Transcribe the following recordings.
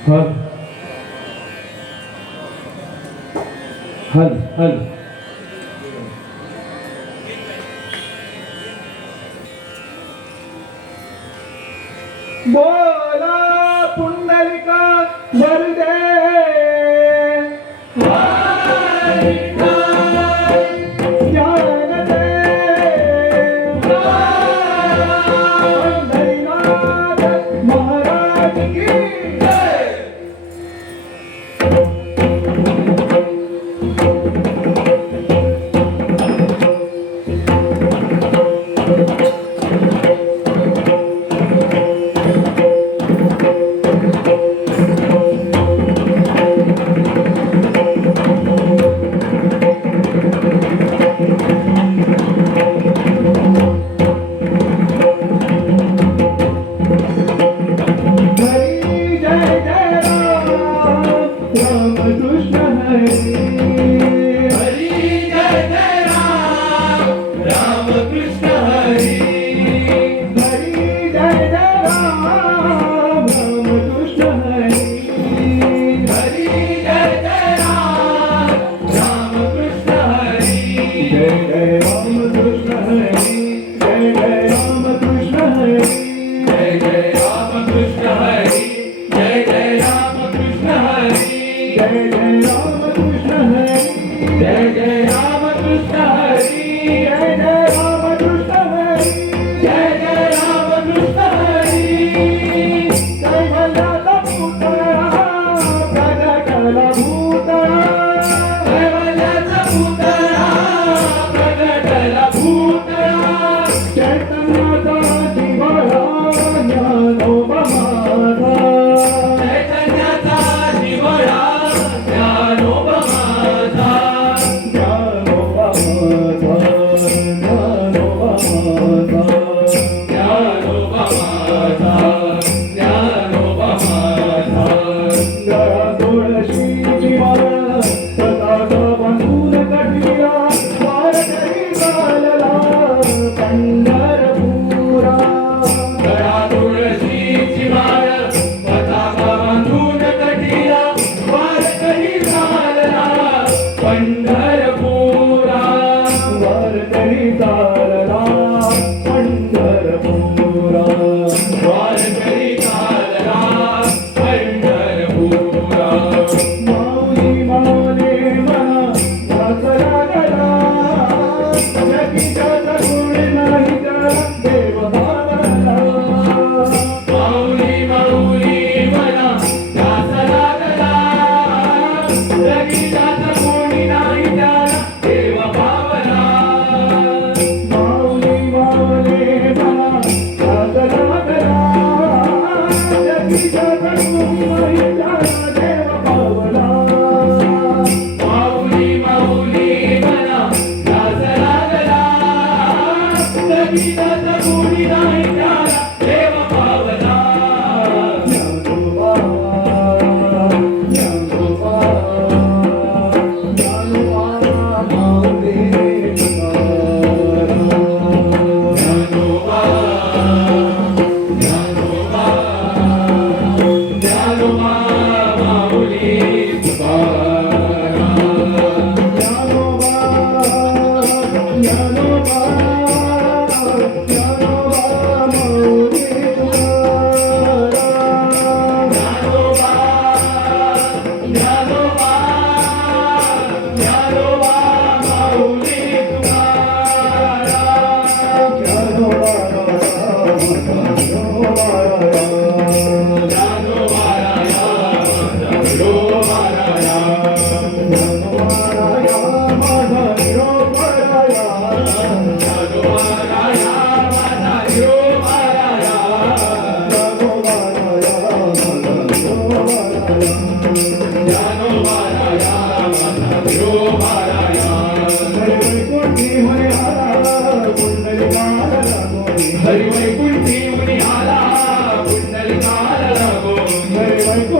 हद। हद हद। बोला पुंडलिका बर Cuando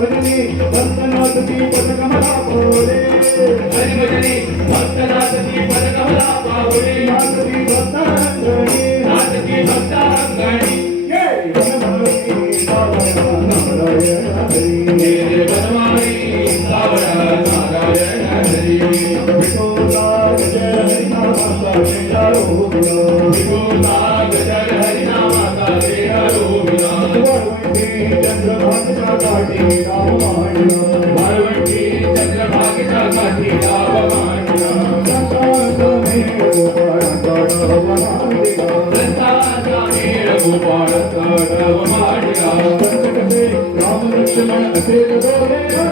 భజని భక్తనాథి పద కమలా పావురే హరి భజని భక్తనాథి పద కమలా పావురే నాథి భక్తాంగణి నాథి భక్తాంగణి Thank you. semana, se te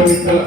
Gracias.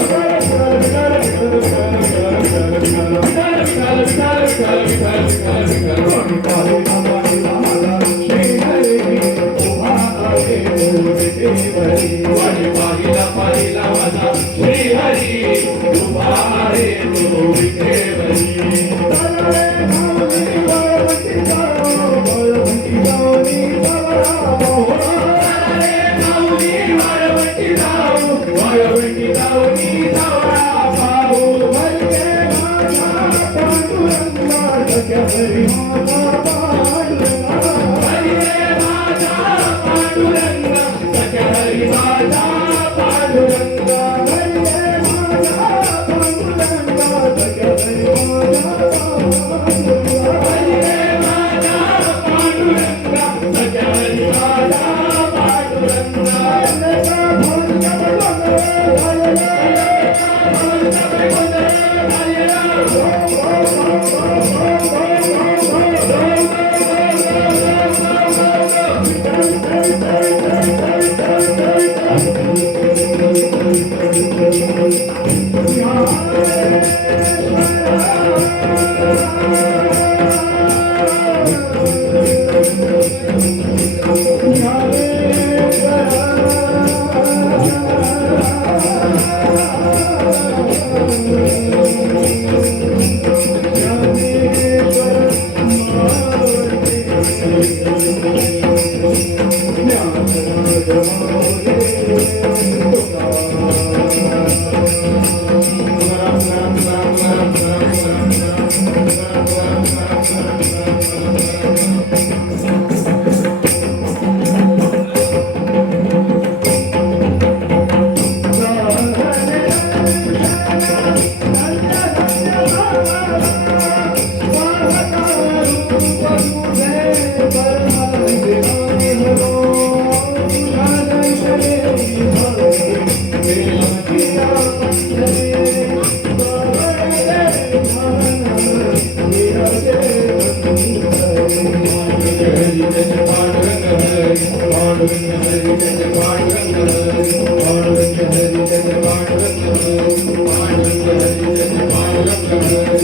Thank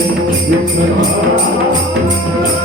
you.